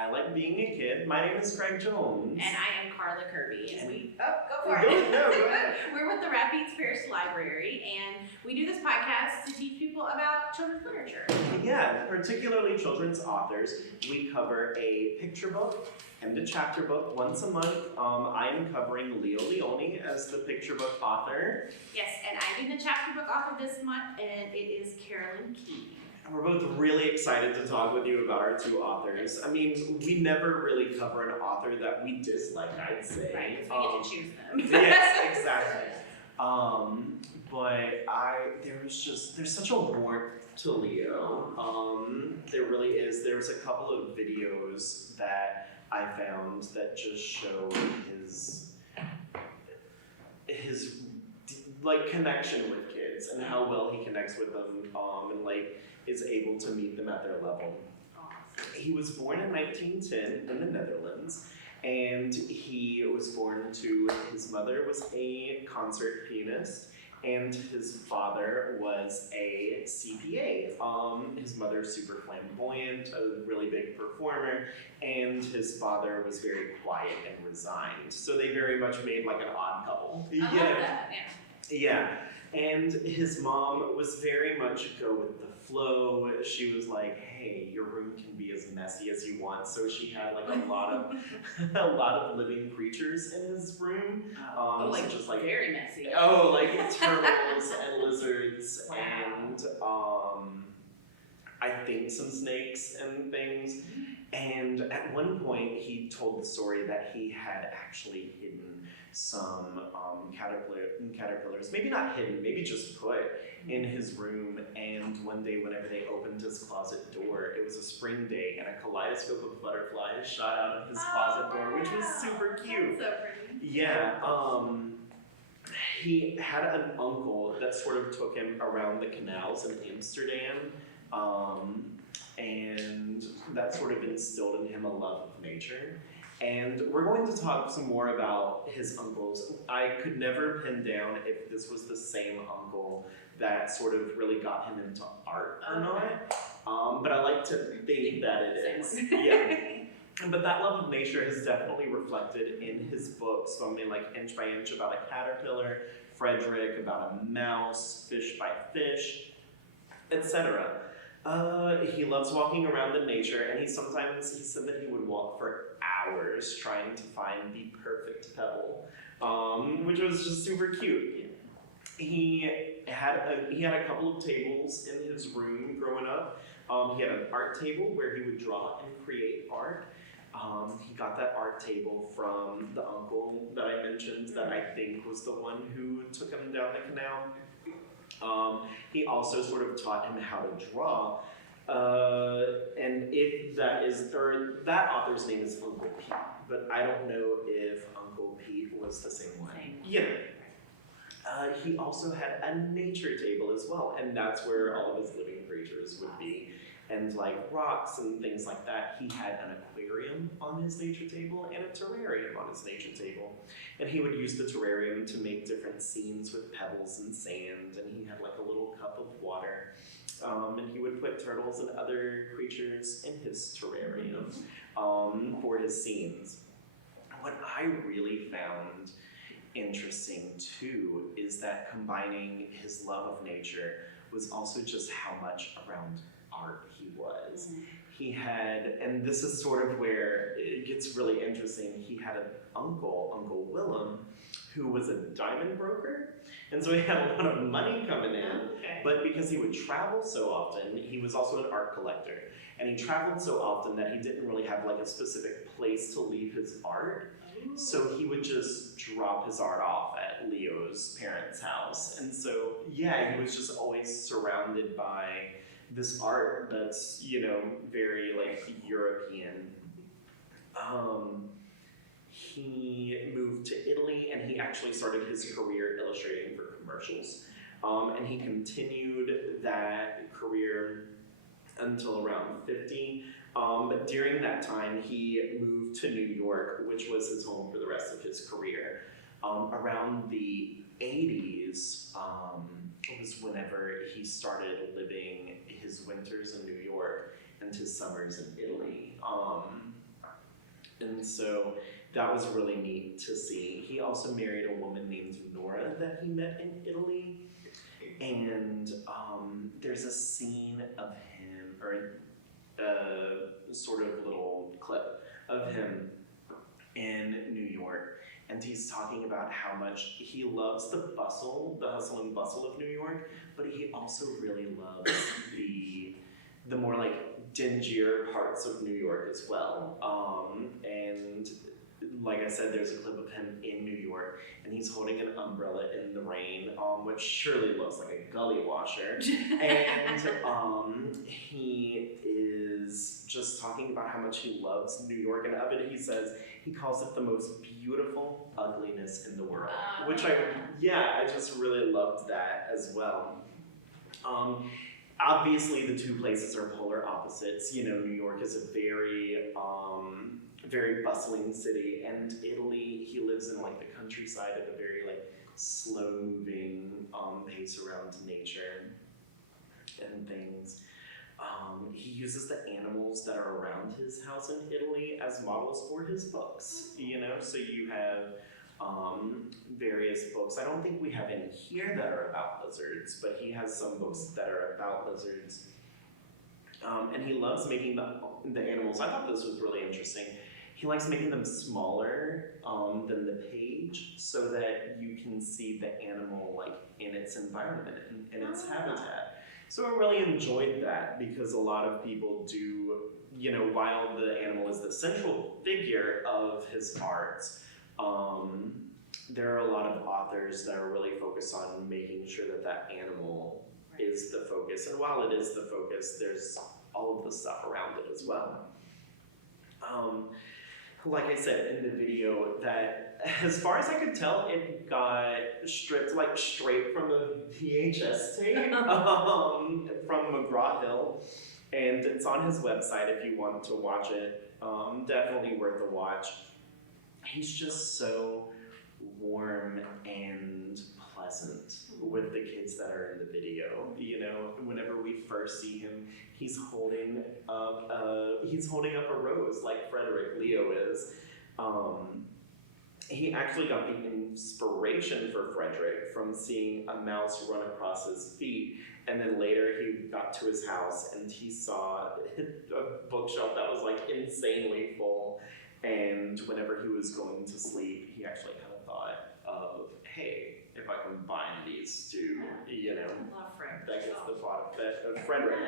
I Like Being a Kid. My name is Craig Jones. And I am Karla Kirby. And go for Go it. Go ahead. We're with the Rapides Parish Library, and we do this podcast to teach people about children's literature. Yeah, particularly children's authors. We cover a picture book and a chapter book once a month. I am covering Leo Lionni as the picture book author. Yes, and I do the chapter book author this month, and it is Carolyn Keene. We're both really excited to talk with you about our two authors. I mean, we never really cover an author that we dislike, I'd say. Right, because we get to choose them. Yes, exactly. But there's such a warmth to Leo. There really is. There's a couple of videos that I found that just show his like connection with kids and how well he connects with them, and like is able to meet them at their level. He was born in 1910 in the Netherlands, and he was born to his mother was a concert pianist, and his father was a CPA. His mother's super flamboyant, a really big performer, and his father was very quiet and resigned. So they very much made like an odd couple. I love that, yeah. Yeah, and his mom was very much go with the flow. She was like, hey, your room can be as messy as you want. So she had like a lot of living creatures in his room. Like just like very messy. Oh, like turtles and lizards. Wow. And I think some snakes and things. And at one point he told the story that he had actually hidden some caterpillars, maybe not hidden, maybe just put in his room, and one day whenever they opened his closet door, it was a spring day, and a kaleidoscope of butterflies shot out of his closet door, which was super cute. That's so pretty. Yeah, he had an uncle that sort of took him around the canals in Amsterdam, and that sort of instilled in him a love of nature. And we're going to talk some more about his uncles. I could never pin down if this was the same uncle that sort of really got him into art or not, but I like to think that it is. Yeah. But that love of nature is definitely reflected in his books. So I mean, like Inch by Inch about a caterpillar, Frederick about a mouse, Fish by Fish, etc. He loves walking around in nature, and he said that he would walk for hours trying to find the perfect pebble, which was just super cute. He had a couple of tables in his room growing up. He had an art table where he would draw and create art. He got that art table from the uncle that I mentioned that I think was the one who took him down the canal. He also sort of taught him how to draw, and if that author's name is Uncle Pete, but I don't know if Uncle Pete was the same one. Yeah. He also had a nature table as well, and that's where all of his living creatures would be, and like rocks and things like that. He had an aquarium on his nature table and a terrarium on his nature table, and he would use the terrarium to make different scenes with pebbles and sand, and he had like a little cup of water, and he would put turtles and other creatures in his terrarium for his scenes. What I really found interesting too is that combining his love of nature was also just how much around art he was. He had, and this is sort of where it gets really interesting, he had an uncle, Uncle Willem, who was a diamond broker, and so he had a lot of money coming in, but because he would travel so often, he was also an art collector, and he traveled so often that he didn't really have like a specific place to leave his art. So he would just drop his art off at Leo's parents' house. And so, yeah, he was just always surrounded by this art that's, very like European. He moved to Italy, and he actually started his career illustrating for commercials. And he continued that career until around 50. But during that time, he moved to New York, which was his home for the rest of his career. Around the 80s was whenever he started living his winters in New York and his summers in Italy. And so that was really neat to see. He also married a woman named Nora that he met in Italy. And there's a scene of him, or a sort of little clip of him in New York. And he's talking about how much he loves the hustle and bustle of New York, but he also really loves the more like dingier parts of New York as well. And like I said, there's a clip of him in New York, and he's holding an umbrella in the rain, which surely looks like a gully washer. And he is just talking about how much he loves New York, and of it he says he calls it the most beautiful ugliness in the world, which I just really loved that as well. Obviously, the two places are polar opposites. You know, New York is a very bustling city, and Italy, he lives in like the countryside at a very like slow-moving pace around nature and things. He uses the animals that are around his house in Italy as models for his books. You know, so you have various books. I don't think we have any here that are about lizards, but he has some books that are about lizards. And he loves making the animals. I thought this was really interesting. He likes making them smaller than the page so that you can see the animal like in its environment, in its habitat. So I really enjoyed that because a lot of people do, you know, while the animal is the central figure of his art, there are a lot of authors that are really focused on making sure that that animal is the focus. And while it is the focus, there's all of the stuff around it as well. Like I said in the video, that as far as I could tell, it got stripped like straight from a VHS tape from McGraw-Hill, and it's on his website if you want to watch it. Definitely worth a watch. He's just so warm and pleasant with the kids that are in the video. You know, whenever we first see him, he's holding up a rose like Frederick, Leo is. He actually got the inspiration for Frederick from seeing a mouse run across his feet, and then later he got to his house and he saw a bookshelf that was like insanely full, and whenever he was going to sleep, he actually had a thought of, hey, if I combine these two, you know, that gets the plot of Frederick.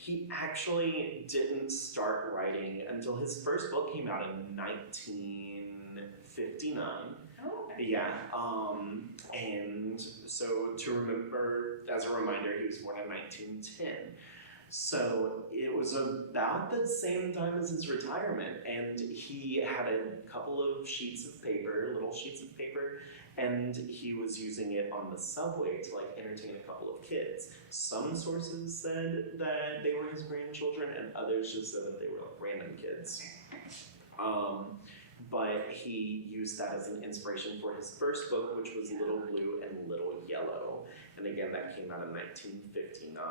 He actually didn't start writing until his first book came out in 1959. Oh, okay. Yeah, and so to remember, as a reminder, he was born in 1910. So it was about the same time as his retirement, and he had a couple of sheets of paper, little sheets of paper, and he was using it on the subway to like entertain a couple of kids. Some sources said that they were his grandchildren, and others just said that they were like random kids. But he used that as an inspiration for his first book, which was Little Blue and Little Yellow, and again that came out in 1959.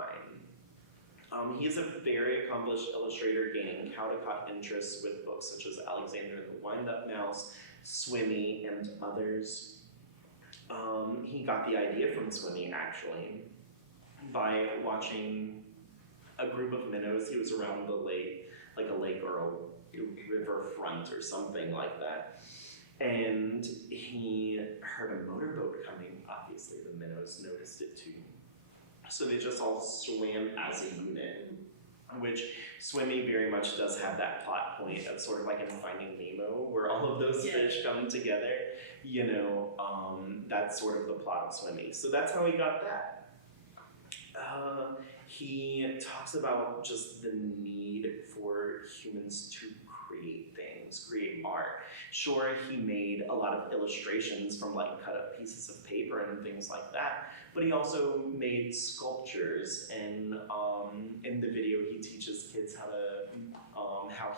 He is a very accomplished illustrator, gaining Caldecott interests with books such as Alexander and the Wind-Up Mouse, Swimmy, and others. He got the idea from Swimmy, actually, by watching a group of minnows. He was around the lake, like a lake or a riverfront or something like that. And he heard a motorboat coming. Obviously, the minnows noticed it too. So they just all swam as a unit, which Swimmy very much does have that plot point of sort of like in Finding Nemo, where all of those fish come together. You know, that's sort of the plot of Swimmy. So that's how he got that. He talks about just the need for humans to create things, create art. Sure, he made a lot of illustrations from like cut up pieces of paper and things like that, but he also made sculptures, and in the video he teaches kids how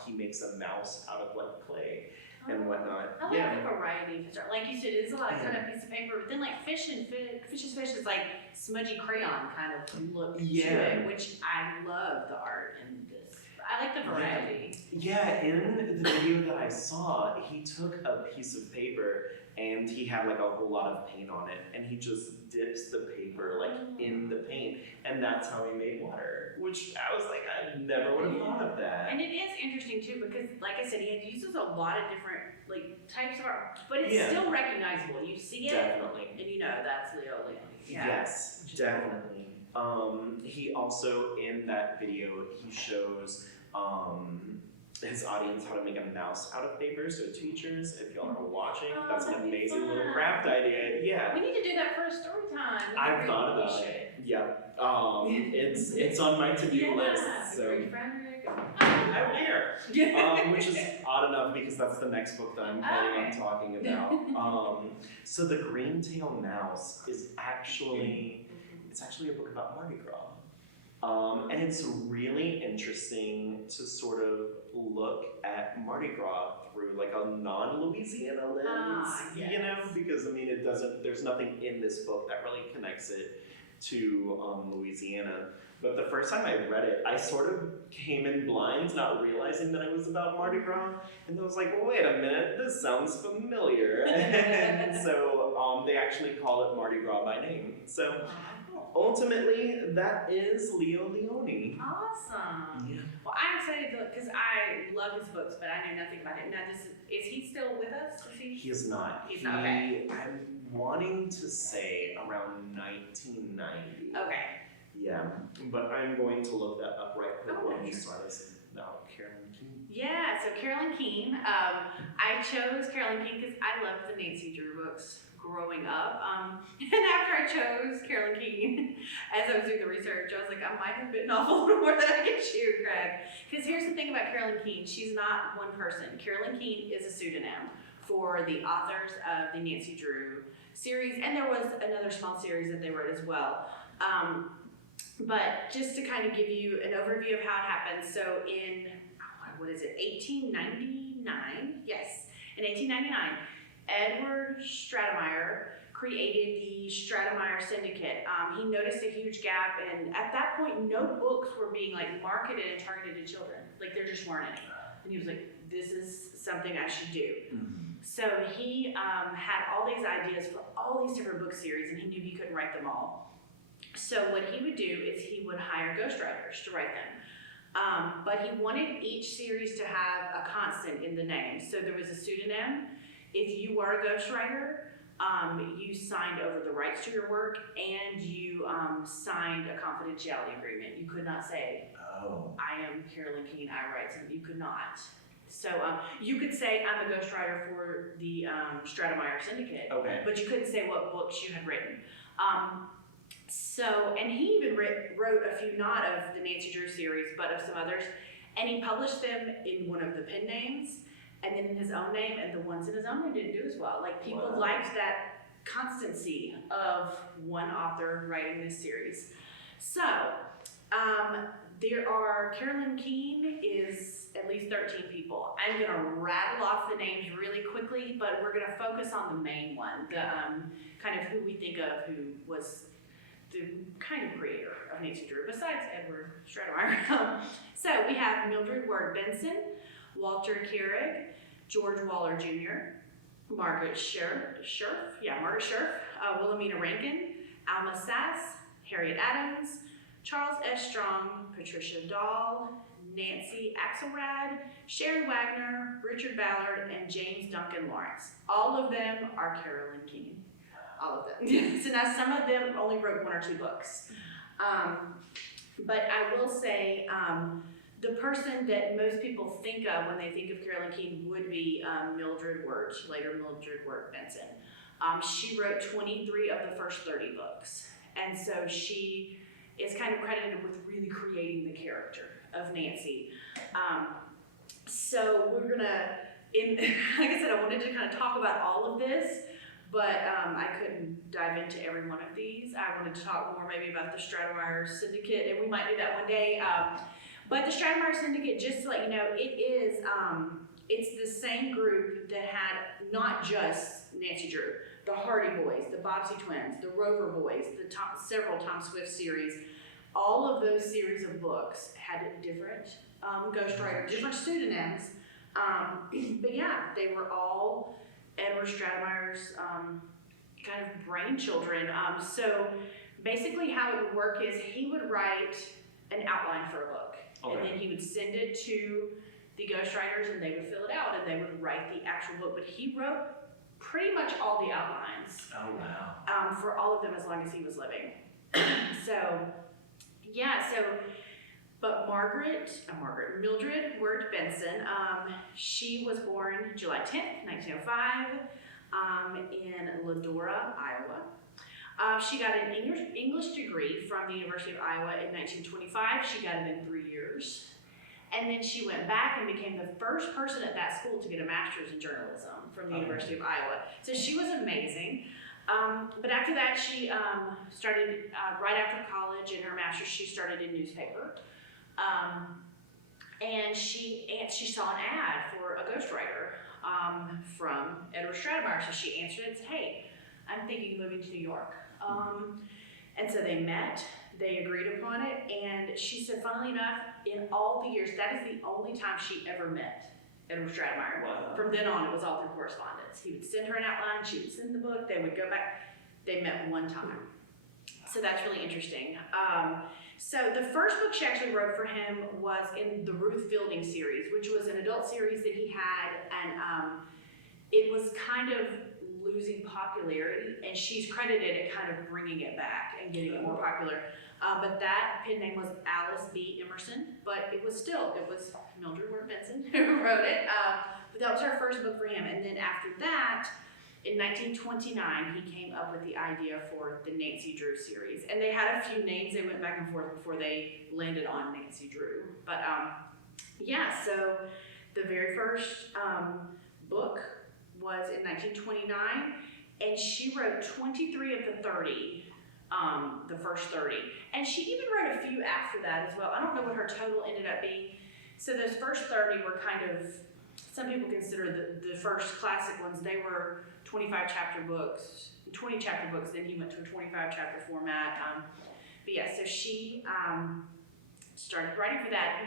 he makes a mouse out of like clay and whatnot. I like the variety of art. Like you said, it's a lot of cut up piece of paper, but then like Fish's Fish is like smudgy crayon kind of look to it, which I love the art in this. I like the variety. Yeah, in the video that I saw, he took a piece of paper and he had like a whole lot of paint on it, and he just dips the paper like in the paint, and that's how he made water. Which I was like, I never would have thought of that. And it is interesting too because, like I said, he uses a lot of different like types of art, but it's still recognizable. You see it, Definitely. and you know that's Leo Lionni. Yeah. Yes, definitely. He also, in that video, he shows his audience how to make a mouse out of paper. So teachers, if y'all are watching, that's an amazing little craft idea. Yeah. We need to do that for a story time. I've thought about it. Yeah. It's on my to-do list. So I dare. Which is odd enough because that's the next book that I'm planning on talking about. So the Green-tailed Mouse is actually a book about Mardi Gras. And it's really interesting to sort of look at Mardi Gras through like a non-Louisiana lens, yes. you know, because I mean there's nothing in this book that really connects it to Louisiana. But the first time I read it, I sort of came in blind, not realizing that it was about Mardi Gras, and I was like, well, wait a minute, this sounds familiar. And so they actually call it Mardi Gras by name. So ultimately, that is Leo Lionni. Awesome. Yeah. Well, I'm excited because I love his books, but I know nothing about him. Now, is he still with us? He is not. He's not, okay. I'm wanting to say around 1990. Okay. Yeah, but I'm going to look that up right quick Oh, while you sure. start us about Karolyn Keene. Yeah, so Karolyn Keene. I chose Karolyn Keene because I loved the Nancy Drew books growing up. And after I chose Karolyn Keene, as I was doing the research, I was like, I might have bitten off a little more than I could chew, Craig. Because here's the thing about Karolyn Keene. She's not one person. Karolyn Keene is a pseudonym for the authors of the Nancy Drew series, and there was another small series that they wrote as well. But just to kind of give you an overview of how it happened, so in, 1899? Yes, in 1899, Edward Stratemeyer created the Stratemeyer Syndicate. He noticed a huge gap, and at that point, no books were being like marketed and targeted to children. Like there just weren't any. And he was like, this is something I should do. So he had all these ideas for all these different book series, and he knew he couldn't write them all. So what he would do is he would hire ghostwriters to write them. But he wanted each series to have a constant in the name. So there was a pseudonym. If you were a ghostwriter, you signed over the rights to your work, and you signed a confidentiality agreement. You could not say, I am Karolyn Keene, I write something. You could not. So you could say, I'm a ghostwriter for the Stratemeyer Syndicate, but you couldn't say what books you had written. And he even wrote a few, not of the Nancy Drew series, but of some others, and he published them in one of the pen names, and then in his own name, and the ones in his own name didn't do as well. Like, people liked that constancy of one author writing this series. So, Karolyn Keene is at least 13 people. I'm gonna rattle off the names really quickly, but we're gonna focus on the main one, the kind of who we think of, who was the kind of creator of Nancy Drew, besides Edward Stratemeyer. So we have Mildred Ward Benson, Walter Carrig, George Waller Jr., Margaret Scherf, Wilhelmina Rankin, Alma Sass, Harriet Adams, Charles S. Strong, Patricia Dahl, Nancy Axelrad, Sherry Wagner, Richard Ballard, and James Duncan Lawrence. All of them are Karolyn Keene. All of them. So now some of them only wrote 1 or 2 books. But I will say, the person that most people think of when they think of Karolyn Keene would be Mildred Wirt, later Mildred Wirt Benson. She wrote 23 of the first 30 books. And so she is kind of credited with really creating the character of Nancy. So we're gonna, like I said, I wanted to kind of talk about all of this, but I couldn't dive into every one of these. I wanted to talk more maybe about the Stratemeyer Syndicate, and we might do that one day. But the Stratemeyer Syndicate, just to let you know, it's the same group that had not just Nancy Drew, the Hardy Boys, the Bobbsey Twins, the Rover Boys, several Tom Swift series. all of those series of books had different ghostwriters, different pseudonyms. But yeah, they were all Edward Stratemeyer's kind of brainchildren. So basically how it would work is he would write an outline for a book. Okay. And then he would send it to the ghostwriters and they would fill it out and they would write the actual book. But he wrote pretty much all the outlines. Oh, wow. For all of them as long as he was living. So, yeah, but Mildred Wirt Benson, she was born July 10th, 1905, in Ladora, Iowa. She got an English degree from the University of Iowa in 1925. She got it in 3 years. And then she went back and became the first person at that school to get a master's in journalism from the University of Iowa. So she was amazing. But after that, she started, right after college and her master's, she started in newspaper. And she saw an ad for a ghostwriter from Edward Stratemeyer. So she answered it and said, hey, I'm thinking of moving to New York. And so they met, they agreed upon it, and she said, funnily enough, in all the years, that is the only time she ever met Edward Stratemeyer. Wow. From then on, it was all through correspondence. He would send her an outline, she would send the book, they would go back. They met one time. So that's really interesting. So the first book she actually wrote for him was in the Ruth Fielding series, which was an adult series that he had, and it was kind of losing popularity, and she's credited at kind of bringing it back and getting it more popular. But that pen name was Alice B. Emerson, but it was Mildred Wirt Benson who wrote it. But that was her first book for him, and then after that, in 1929, he came up with the idea for the Nancy Drew series. And they had a few names they went back and forth before they landed on Nancy Drew. But yeah, so the very first book was in 1929, and she wrote 23 of the 30, the first 30. And she even wrote a few after that as well. I don't know what her total ended up being. So those first 30 were kind of, some people consider the first classic ones, they were 25 chapter books, 20 chapter books, then he went to a 25 chapter format. But yeah, so she started writing for that.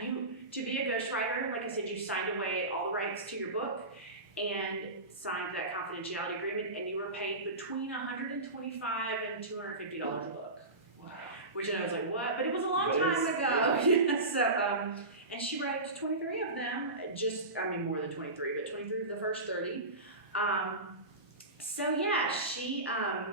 To be a ghostwriter, like I said, you signed away all the rights to your book and signed that confidentiality agreement, and you were paid between $125 and $250 a book. Wow. Which I was like, what? But it was a long time ago. Yeah. So, and she wrote 23 of them, more than 23, but 23 of the first 30. So yeah, she, I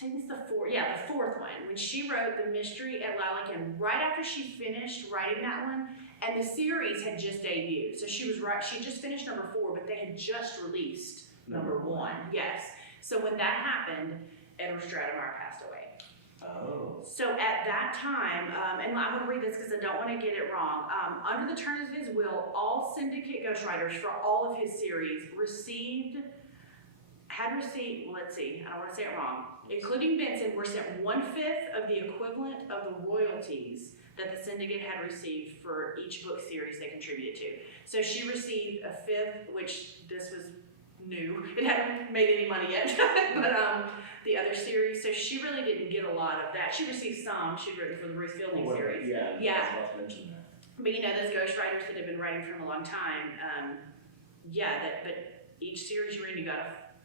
think it's the fourth one, when she wrote The Mystery at Lalacan, right after she finished writing that one, and the series had just debuted. So she just finished number 4, but they had just released number 1. Yes. So when that happened, Edward Stratemeyer passed away. Oh. So at that time, and I'm going to read this because I don't want to get it wrong. Under the terms of his will, all syndicate ghostwriters for all of his series had received, let's see, I don't want to say it wrong, including Benson, were sent 1/5 of the equivalent of the royalties that the syndicate had received for each book series they contributed to. So she received 1/5, which this was new. It hadn't made any money yet, but the other series, so she really didn't get a lot of that. She received some. She'd written for the Ruth Fielding series. Yeah, Yeah. I was about to mention that. But those ghostwriters that have been writing for him a long time, but each series you read, you got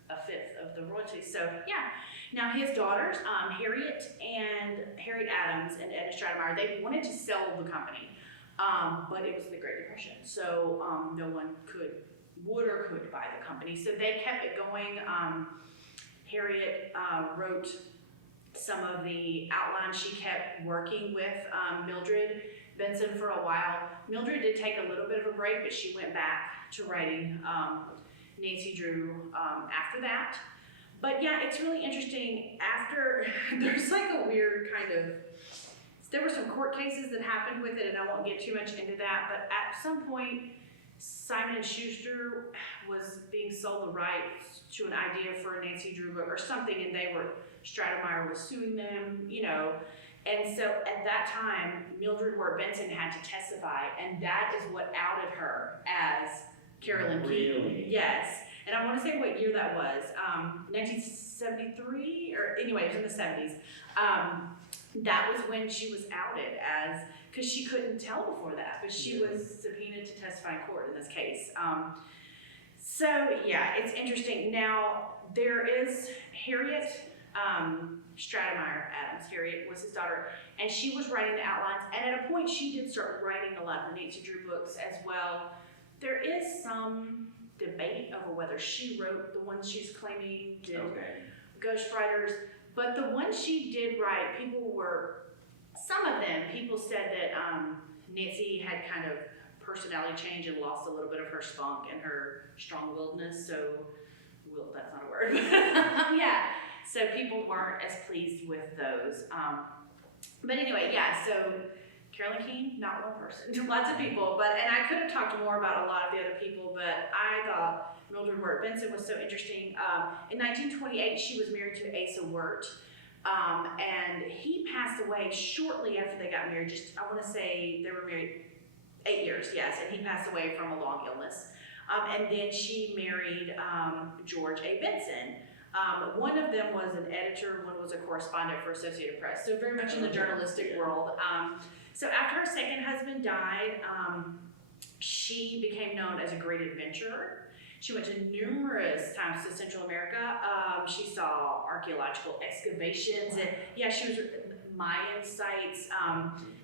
a 1/5 of the royalties. So yeah. Now his daughters, Harriet Adams and Edna Stratemeyer, they wanted to sell the company, but it was the Great Depression, so no one would or could buy the company. So they kept it going. Harriet wrote some of the outlines. She kept working with Mildred Benson for a while. Mildred did take a little bit of a break, but she went back to writing Nancy Drew after that. But yeah, it's really interesting. There's like a weird there were some court cases that happened with it, and I won't get too much into that, but at some point, Simon & Schuster was being sold the rights to an idea for a Nancy Drew book or something, and Stratemeyer was suing them, And so at that time, Mildred Wirt Benson had to testify, and that is what outed her as Carolyn Keene. Really? Yes. And I want to say what year that was, 1973, or anyway, it was in the 70s. That was when she was outed as, because she couldn't tell before that, but she was subpoenaed to testify in court in this case. So yeah, it's interesting. Now, there is Harriet Stratemeyer Adams. Harriet was his daughter, and she was writing the outlines, and at a point she did start writing a lot of the Nancy Drew books as well. There is some debate over whether she wrote the ones she's claiming did ghostwriters, but the ones she did write, some of them, people said that Nancy had kind of personality change and lost a little bit of her spunk and her strong-willedness, that's not a word, but yeah, so people weren't as pleased with those. But anyway, yeah, so Carolyn Keene, not one person, lots of people, and I could have talked more about a lot of the other people, but I thought Mildred Wirt Benson was so interesting. In 1928, she was married to Asa Wirt, and he passed away shortly after they got married. I want to say they were married 8 years, yes, and he passed away from a long illness. And then she married George A. Benson. One of them was an editor, one was a correspondent for Associated Press, so very much in the journalistic world. So after her second husband died, she became known as a great adventurer. She went to numerous times to Central America. She saw archaeological excavations, and yeah, she was Mayan sites.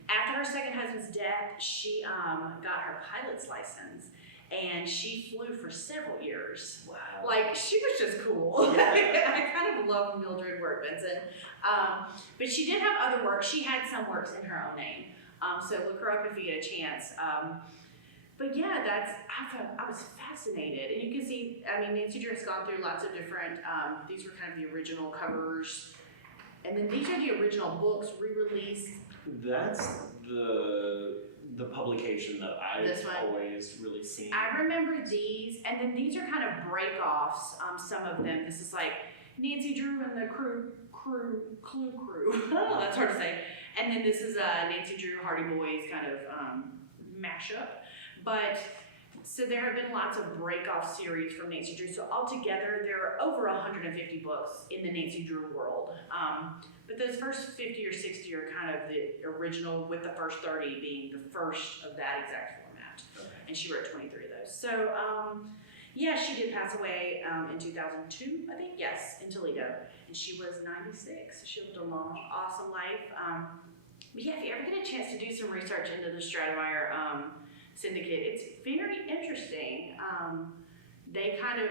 After her second husband's death, she got her pilot's license, and she flew for several years. Wow. Like, she was just cool. Yeah. I kind of love Mildred Wirt Benson. But she did have other work. She had some works in her own name. So look her up if you get a chance. But yeah, I was fascinated. And you can see, I mean, Nancy Drew has gone through lots of different, these were kind of the original covers. And then these are the original books re-released. That's the publication that This I've one? always really seen. I remember these, and then these are kind of break-offs, some of them. This is like Nancy Drew and the Clue Crew. Oh, that's hard to say. And then this is Nancy Drew, Hardy Boys kind of mashup. But, so there have been lots of break-off series from Nancy Drew. So altogether, there are over 150 books in the Nancy Drew world. But those first 50 or 60 are kind of the original, with the first 30 being the first of that exact format. Okay. And she wrote 23 of those. So, yeah, she did pass away in 2002, I think, yes, in Toledo. And she was 96. She lived a long, awesome life. But yeah, if you ever get a chance to do some research into the Stratemeyer syndicate, it's very interesting. They kind of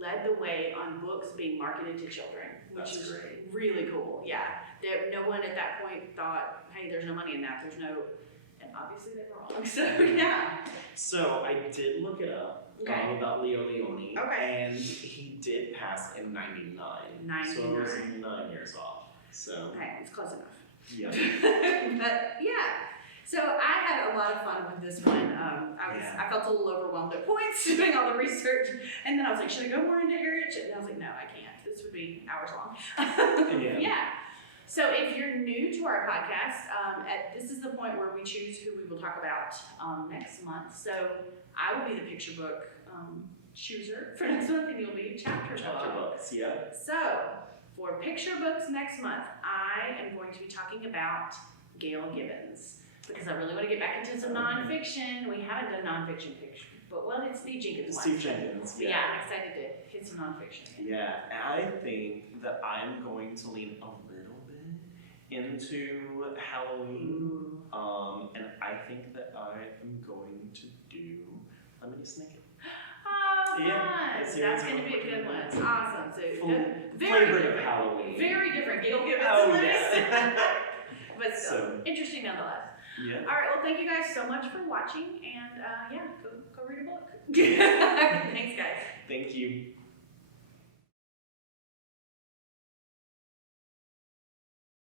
led the way on books being marketed to children, which is great. Really cool. Yeah, no one at that point thought, hey, there's no money in that. There's no, and obviously they were wrong. So yeah. So I did look it up about Leo Lionni, and he did pass in 99. 99. So it was 9 years off. So Okay, it's close enough. yeah. But yeah. So I had a lot of fun with this one. I felt a little overwhelmed at points doing all the research, and then I was like, should I go more into Harriet? And I was like, no, I can't. This would be hours long. Yeah. So if you're new to our podcast, this is the point where we choose who we will talk about next month. So I will be the picture book chooser for next month, and you'll be chapter books. Yeah. So for picture books next month, I am going to be talking about Gail Gibbons. Because I really want to get back into some nonfiction. We haven't done nonfiction picture, but well, it's Steve Jenkins. Steve Jenkins. Yeah. Yeah, I'm excited to hit some nonfiction. Yeah, and I think that I'm going to lean a little bit into Halloween. And I think that I am going to do Lemony Snicket. Oh, fun! Yeah, That's going to be a good one. It's awesome. So Very different of Halloween. Very different. Gail Gibbons. Oh yeah. But still, interesting nonetheless. Yeah. All right, well, thank you guys so much for watching, and yeah, go read a book. Thanks, guys. Thank you.